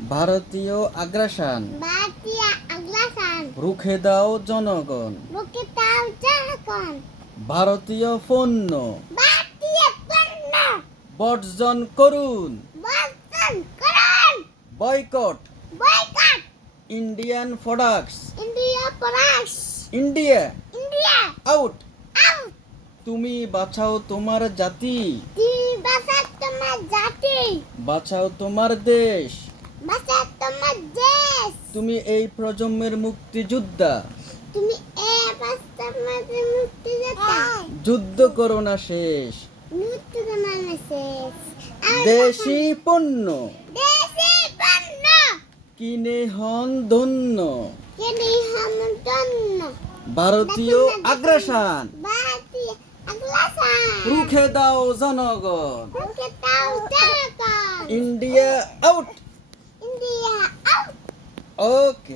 ভারতীয় আগ্রাসন। রুখে দাও জনগণ। ভারতীয় পণ্য। বর্জন করুন। Boycott. Indian products India out. তুমি বাঁচাও তোমার জাতি। বাঁচাও বাসা তোমার দেশ। তুমি এই প্রজন্মের মুক্তিযোদ্ধা। তুমি যেতা যুদ্ধ করো না শেষ। মুক্তি দেশি পণ্য। দেশি কিনে হন ধন্য। ভারতীয় আগ্রাসন। রুখে দাও জনগণ। India out. India out okay